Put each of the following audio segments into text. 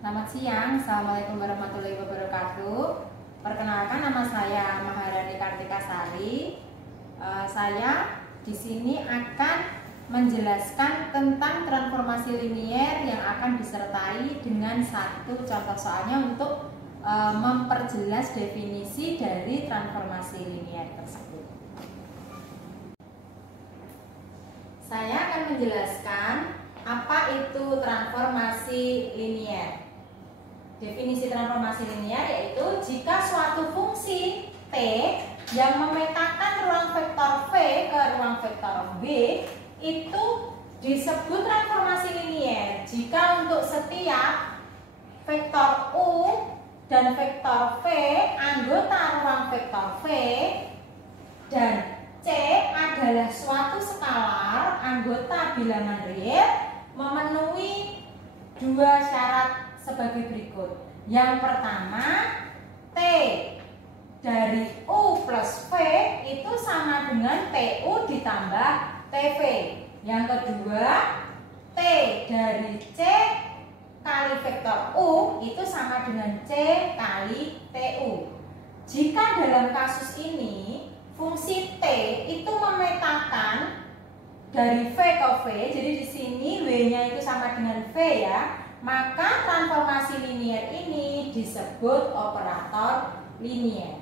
Selamat siang, Assalamualaikum warahmatullahi wabarakatuh. Perkenalkan, nama saya Maharani Kartikasari. Saya di sini akan menjelaskan tentang transformasi linier yang akan disertai dengan satu contoh soalnya untuk memperjelas definisi dari transformasi linier tersebut. Saya akan menjelaskan apa itu transformasi linier. Definisi transformasi linier yaitu jika suatu fungsi T yang memetakan ruang vektor V ke ruang vektor V itu disebut transformasi linier jika untuk setiap vektor U dan vektor V anggota ruang vektor V dan C adalah suatu skalar anggota bilangan real memenuhi dua syarat sebagai berikut. Yang pertama, T dari U plus V itu sama dengan TU ditambah TV. Yang kedua, T dari C kali vektor U itu sama dengan C kali TU. Jika dalam kasus ini fungsi T itu memetakan dari V ke V, jadi di sini W-nya itu sama dengan V ya, maka transformasi linier ini disebut operator linier.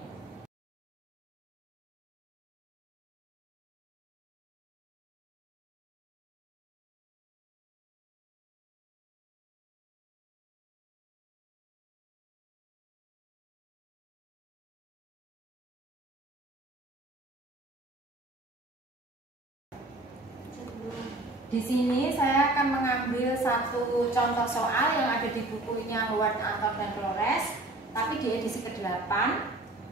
Di sini saya akan mengambil satu contoh soal yang ada di bukunya Howard, Antor, dan Flores, tapi di edisi ke-8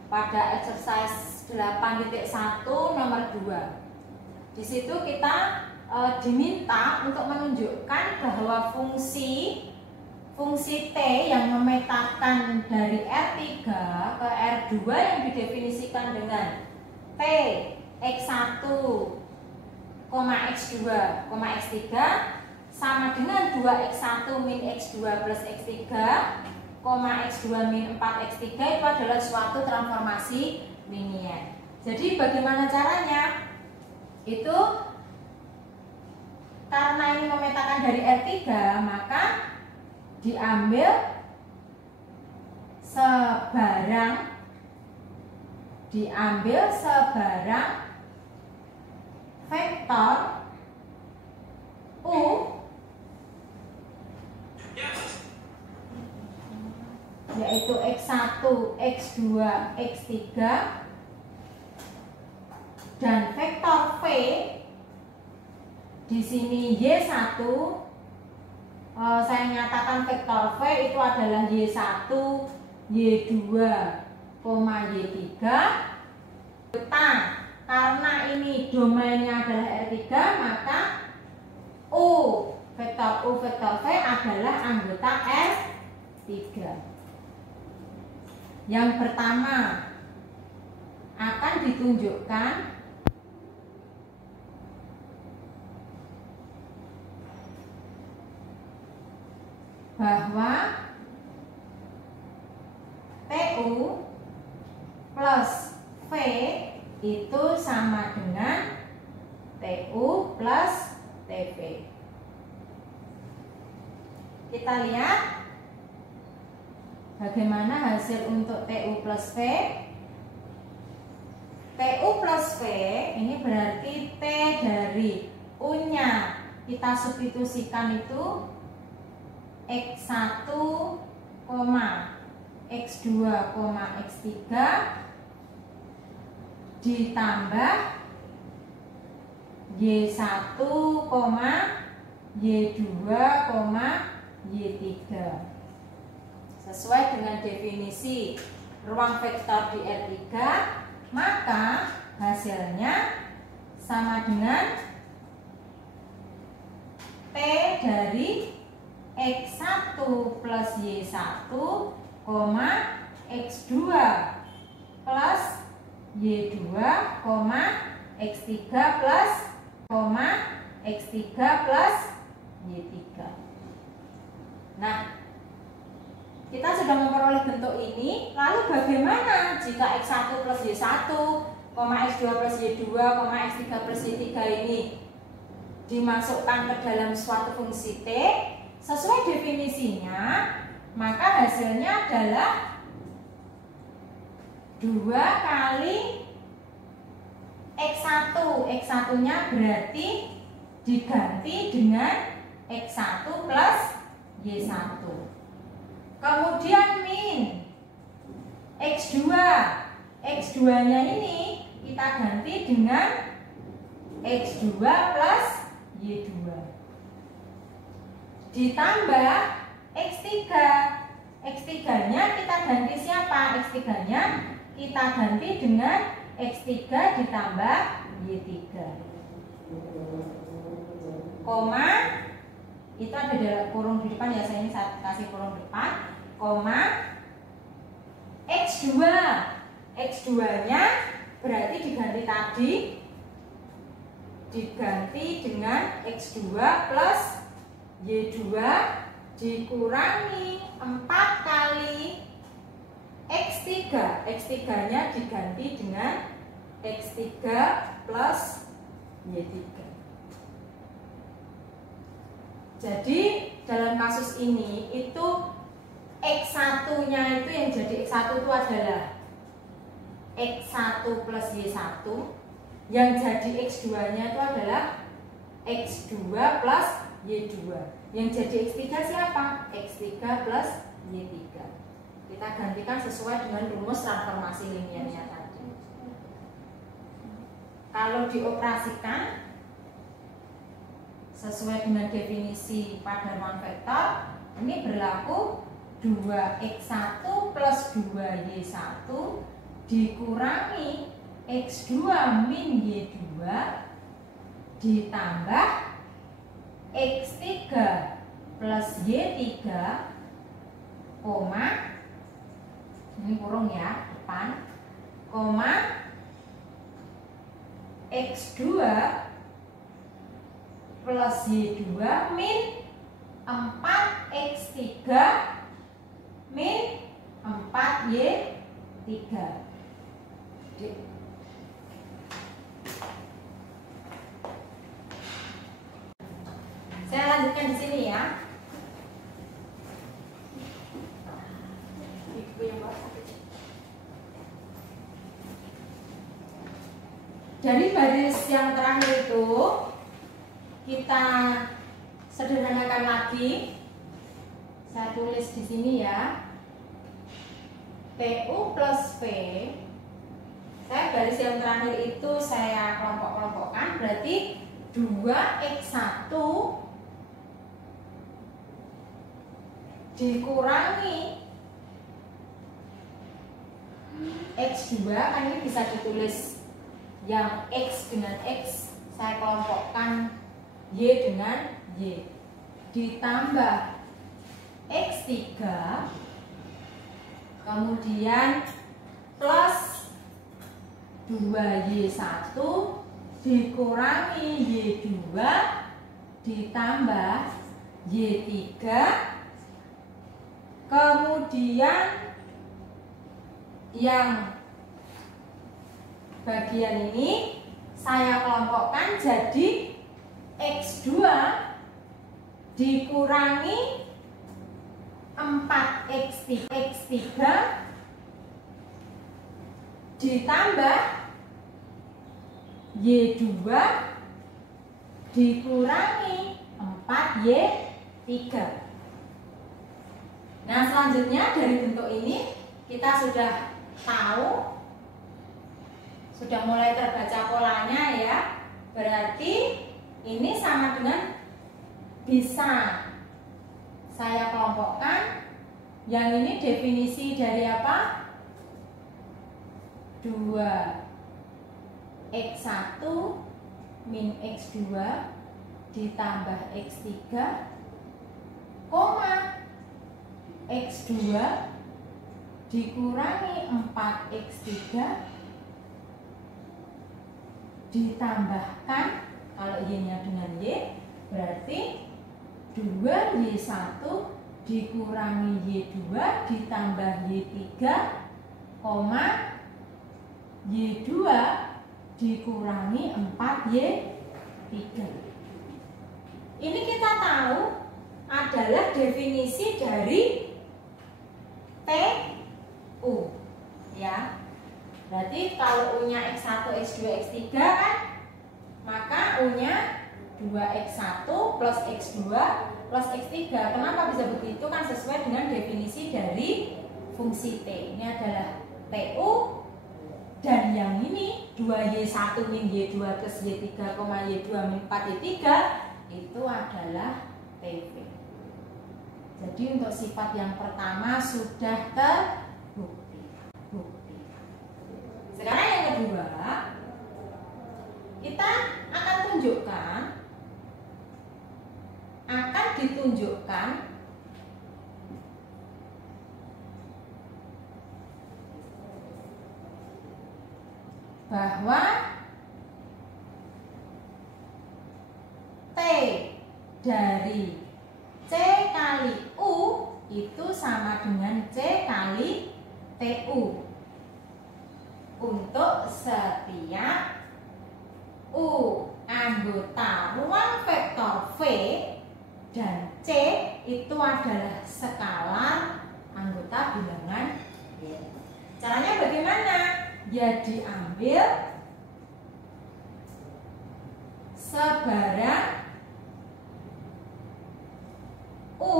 pada exercise 8.1 nomor 2. Di situ kita diminta untuk menunjukkan bahwa fungsi T yang memetakan dari R3 ke R2 yang didefinisikan dengan T X1, X2, X3 sama dengan 2X1 min X2 plus X3, X2 min 4X3 itu adalah suatu transformasi linier. Jadi bagaimana caranya? Itu karena ini memetakan dari R3, maka diambil sebarang vektor U yaitu X1, X2, X3 dan vektor V di sini Y1, saya nyatakan vektor V itu adalah Y1, Y2, Y3. Karena ini domainnya adalah R3, maka U vektor V adalah anggota R3. Yang pertama akan ditunjukkan bahwa TU plus V itu sama dengan TU plus TV. Kita lihat bagaimana hasil untuk TU plus V. TU plus V ini berarti T dari U-nya kita substitusikan itu X1, X2, X3 ditambah Y1, Y2, Y3 sesuai dengan definisi ruang vektor di R3, maka hasilnya sama dengan T dari X1 plus Y1, X2 plus Y2, X3 plus X3 plus Y3. Nah, sudah memperoleh bentuk ini, lalu bagaimana jika X1 plus Y1, X2 plus Y2, X3 plus Y3 ini dimasukkan ke dalam suatu fungsi T sesuai definisinya, maka hasilnya adalah 2 kali X1. X1-nya berarti diganti dengan X1 plus Y1. Kemudian min X2. X2-nya ini kita ganti dengan X2 plus Y2. Ditambah X3. X3-nya kita ganti siapa? X3-nya kita ganti dengan X3 ditambah Y3. Koma, itu ada dalam kurung di depan ya, saya ini kasih kurung depan. Koma, X2. X2-nya berarti diganti tadi, diganti dengan X2 plus Y2 dikurangi 4 kali X3. X3-nya diganti dengan X3 plus Y3. Jadi dalam kasus ini itu X1-nya itu yang jadi X1 itu adalah X1 plus Y1, yang jadi X2-nya itu adalah X2 plus Y2. Yang jadi X3 siapa? X3 plus Y3. Kita gantikan sesuai dengan rumus transformasi linearnya tadi. Kalau dioperasikan sesuai dengan definisi pada ruang vektor, ini berlaku 2x1 plus 2y1 dikurangi x2 min y2 ditambah x3 plus y3, koma, ini kurung ya, depan, koma, x2 plus y2 min 4x3 min 4y3. Saya lanjutkan di sini ya. Dari baris yang terakhir itu kita sederhanakan lagi. Saya tulis di sini ya. PU plus P. Saya garis yang terakhir itu saya kelompok-kelompokkan, berarti 2x1 dikurangi x2, kan ini bisa ditulis yang x dengan x, saya kelompokkan y dengan y, ditambah x3, kemudian plus 2y1 dikurangi y2 ditambah y3, kemudian yang bagian ini saya kelompokkan jadi x2 dikurangi 4x3 ditambah y2 dikurangi 4y3. Nah, selanjutnya dari bentuk ini kita sudah tahu, sudah mulai terbaca polanya ya. Berarti ini sama dengan bisa saya kelompokkan. Yang ini definisi dari apa? 2x1 min x2 ditambah x3, koma, x2 dikurangi 4x3 ditambahkan, kalau y-nya dengan y berarti 2y1 dikurangi Y2 ditambah Y3, Y2 dikurangi 4Y3. Ini kita tahu adalah definisi dari TU, ya. Berarti kalau U-nya X1, X2, X3 kan, maka U-nya 2X1 plus X2 plus X3. Kenapa bisa begitu? Kan sesuai dengan definisi dari fungsi T. Ini adalah TU, dan yang ini 2Y1 min Y2 plus Y3, Y2 min 4Y3 itu adalah TV. Jadi untuk sifat yang pertama sudah terbukti. Sekarang yang kedua, kita akan ditunjukkan bahwa T dari C kali U itu sama dengan C kali TU untuk setiap U anggota ruang vektor V dan C itu adalah skalar anggota bilangan Y. Caranya bagaimana? Ya diambil sebarang U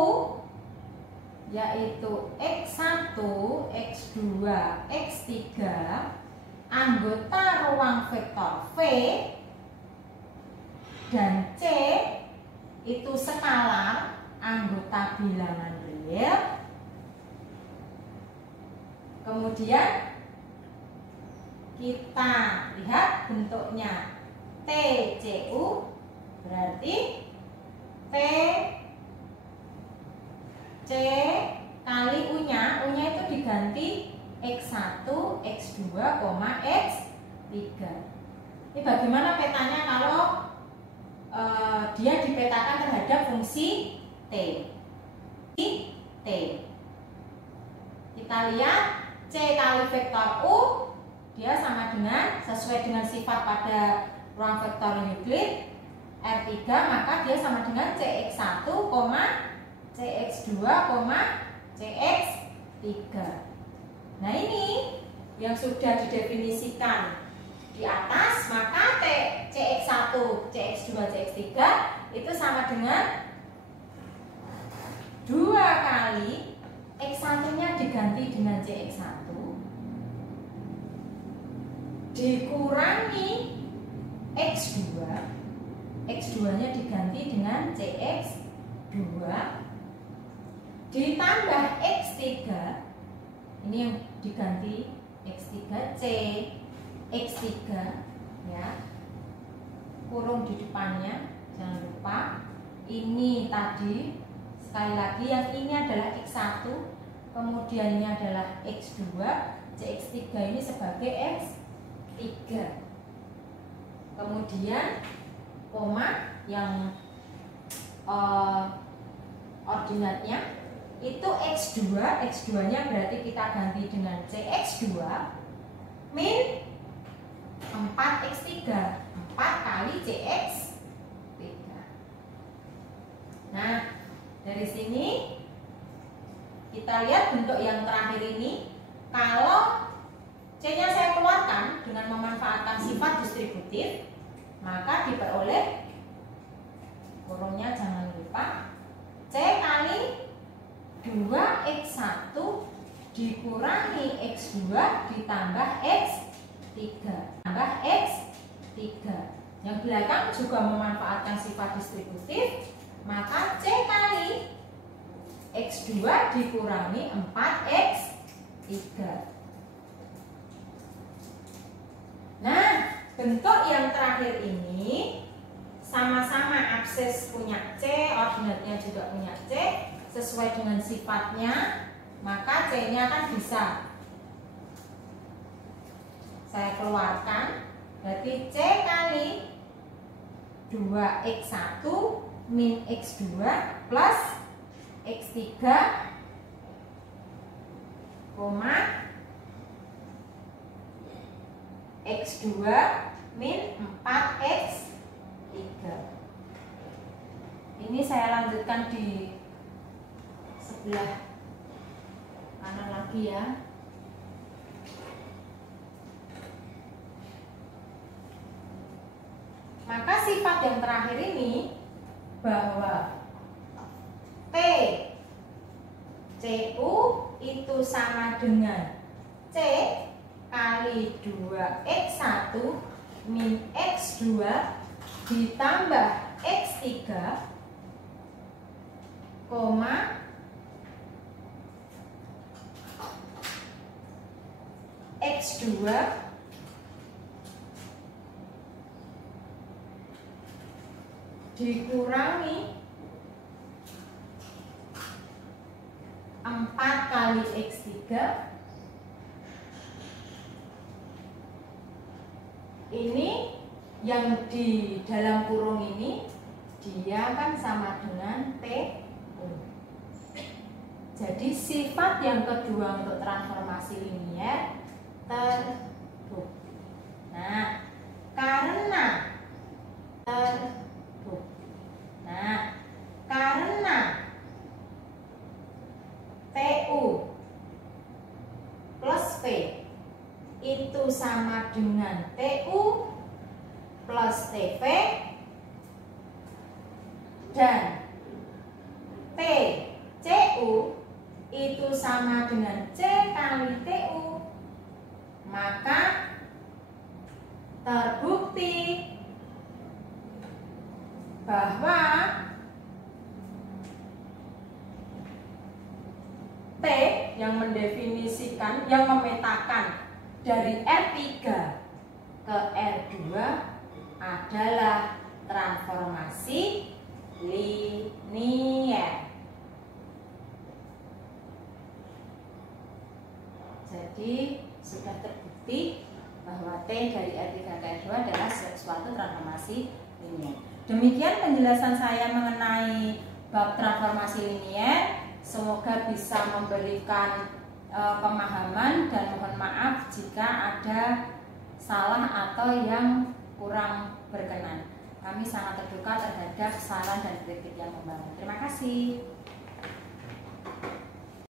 yaitu X1, X2, X3 anggota ruang vektor V dan C itu skalar anggota bilangan real. Kemudian kita lihat bentuknya TCU, berarti T C kali U-nya itu diganti X1, X2, X3. Ini bagaimana petanya kalau dia dipetakan terhadap fungsi T. Kita lihat C kali vektor U, dia sama dengan, sesuai dengan sifat pada ruang vektor Euclid R3, maka dia sama dengan CX1, CX2, CX3. Nah ini yang sudah didefinisikan di atas, maka CX1, CX2, CX3 itu sama dengan 2 kali X1-nya diganti dengan CX1 dikurangi X2, X2-nya diganti dengan CX2 ditambah X3, ini yang diganti X3, C X3 ya, kurung di depannya, jangan lupa. Ini tadi sekali lagi yang ini adalah X1, kemudian ini adalah X2, CX3 ini sebagai X3, kemudian koma yang ordinatnya itu X2, X2-nya berarti kita ganti dengan CX2 min 4X3, 4 kali CX3. Nah, dari sini kita lihat bentuk yang terakhir ini. Kalau C-nya saya keluarkan dengan memanfaatkan sifat distributif, maka diperoleh, kurungnya jangan lupa, C kali 2X1 dikurangi X2 ditambah X3 tambah X3. Yang belakang juga memanfaatkan sifat distributif, maka C kali X2 dikurangi 4X3. Nah, bentuk yang terakhir ini sama-sama akses punya C, ordinatnya juga punya C, sesuai dengan sifatnya, maka C-nya kan bisa saya keluarkan, berarti C kali 2X1 min X2 plus X3, X2 min 4X3. Ini saya lanjutkan di sebelah kanan lagi ya. Maka sifat yang terakhir ini bahwa T CU itu sama dengan C kali 2X1 min X2 ditambah X3, X2 dikurangi 4 kali X3. Ini yang di dalam kurung ini dia kan sama dengan TU. Jadi sifat yang kedua untuk transformasi linier terbukti. Nah, karena TU plus P itu sama dengan TU plus TV dan TCU itu sama dengan C kali TU, maka terbukti bahwa T yang mendefinisikan, yang memetakan dari R3 ke R2 adalah transformasi linier. Jadi sudah terbukti bahwa T dari R3 ke R2 adalah suatu transformasi linier. Demikian penjelasan saya mengenai bab transformasi linier. Semoga bisa memberikan pemahaman dan mohon maaf jika ada salah atau yang kurang berkenan. Kami sangat terbuka terhadap saran dan kritik yang membangun. Terima kasih.